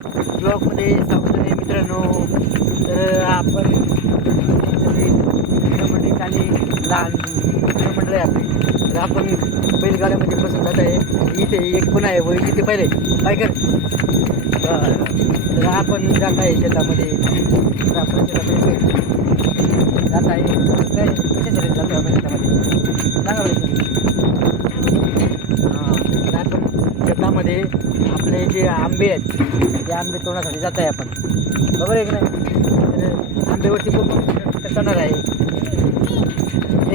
ब्लॉकमध्ये स्वागत आहे मित्रांनो. तर आपण मंडळी लहान मंडळ आहे. आपली तर आपण बैलगाड्यामध्ये बसून जात आहे. इथे एक पण आहे व इथे पहिले. काय कर. तर तर आपण जात आहे शेतामध्ये. तर आपण शेतामध्ये जात आहे. काय? कशासाठी जातो आपण शेतामध्ये? सांगा बरं हां तर आपण मध्ये आपले जे आंबे आहेत ते आंबे तोडण्यासाठी जात आहे आपण. बरोबर आहे की नाही? तर आंब्यावरती खूप करणार आहे.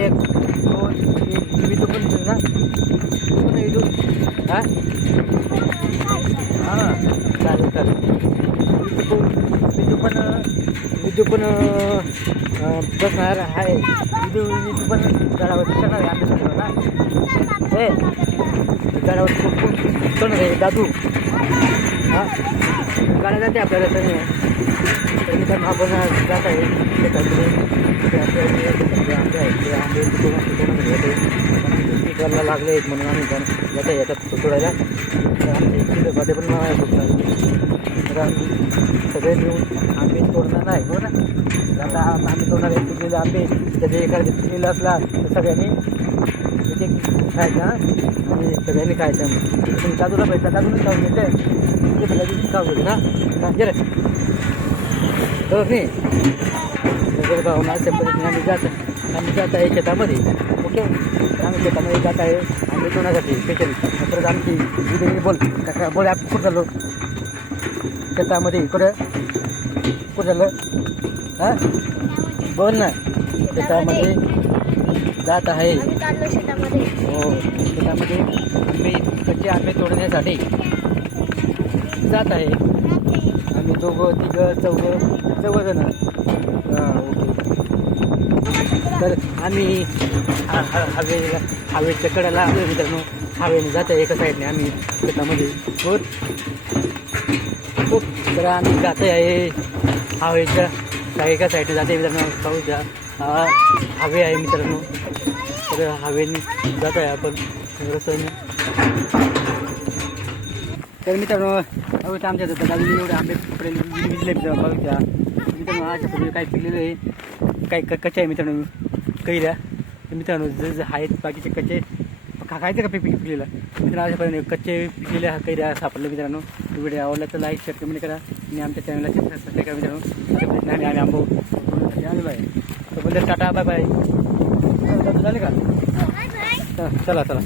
एक दोन तीन. तुम्ही तो पण ना तू पण विधू हां? हां चालेल चालेल. विदू विधू पण विदू पण बसणार आहे. विदू विदू पण झाडावरती करणार आहे आंबे तोडणार ना हे गाड्यावर खूप खूप चढणार आहे दादू. हां? गाड्या जाते आपल्याला तर. तर आपण जात आहे. करायला लागले आहेत म्हणून आम्ही पण जाता येतात सोडायला. आमच्या इकडे मध्ये पण आहे खूप सगळे मिळून आंबे तोडणार नाही हो ना? आता आम- आम्ही तोडणार एक पिकलेले आंबे त्याचे एखादे पिकलेलं असला तर सगळ्यांनी तिथे खायचं हां? आणि म्हणजे सगळ्यांनी खायचं मग तुम्ही दादूला पैसा काजूनच खाऊन घेते. ते पहिला खाऊ घेते ना ना रे. बरोबर नाही वगैरे भावना अशा पद्धतीने आम्ही जात आम्ही जात आहे शेतामध्ये. ओके? आम्ही शेतामध्ये जात आहे आम्ही तोंडासाठी स्पेशल परत आमची बोल. काका बोल आपण कुठं झालो शेतामध्ये कुठं कुठं झालं हां? बोल ना. शेतामध्ये जात आहे. हो शेतामध्ये आंबे कच्चे आंबे तोडण्यासाठी जात आहे. आम्ही दोघं तिघं चौघं चौघं जण हां ओके. तर आम्ही हा- हा- हवेला हवेच्या कडेला आलो मित्रांनो. हवेने जात आहे एका साईडने आम्ही शेतामध्ये. हो खूप तर आम्ही जाते आहे हवेच्या एका साईडने जाते मित्रांनो पाहू द्या. हवे आहे मित्रांनो. तर हवेने जात आहे आपण. रस्त्याने. तर मित्रांनो हवेत आमच्या जातात अजून एवढे आंबे पडेल विजले मित्रांनो पाहू द्या. मित्रांनो आज पद्धतीने काही पिकलेलं आहे काही क कच्चे आहे मित्रांनो कैऱ्या मित्रांनो जे आहेत बाकीचे कच्चे खायचं का पीक पिकलेलं? मित्रांनो अशा पद्धतीने कच्चे पिकलेल्या कैऱ्या सापडले मित्रांनो. व्हिडिओ आवडला तर लाईक शेअर कमेंट करा. आणि आमच्या चॅनलला सबस्क्राईब करा मित्रांनो. आम्ही आम्ही आंबो. आलेलो आहे तर बोलले टाटा बाय बाय झाले का? चला चला.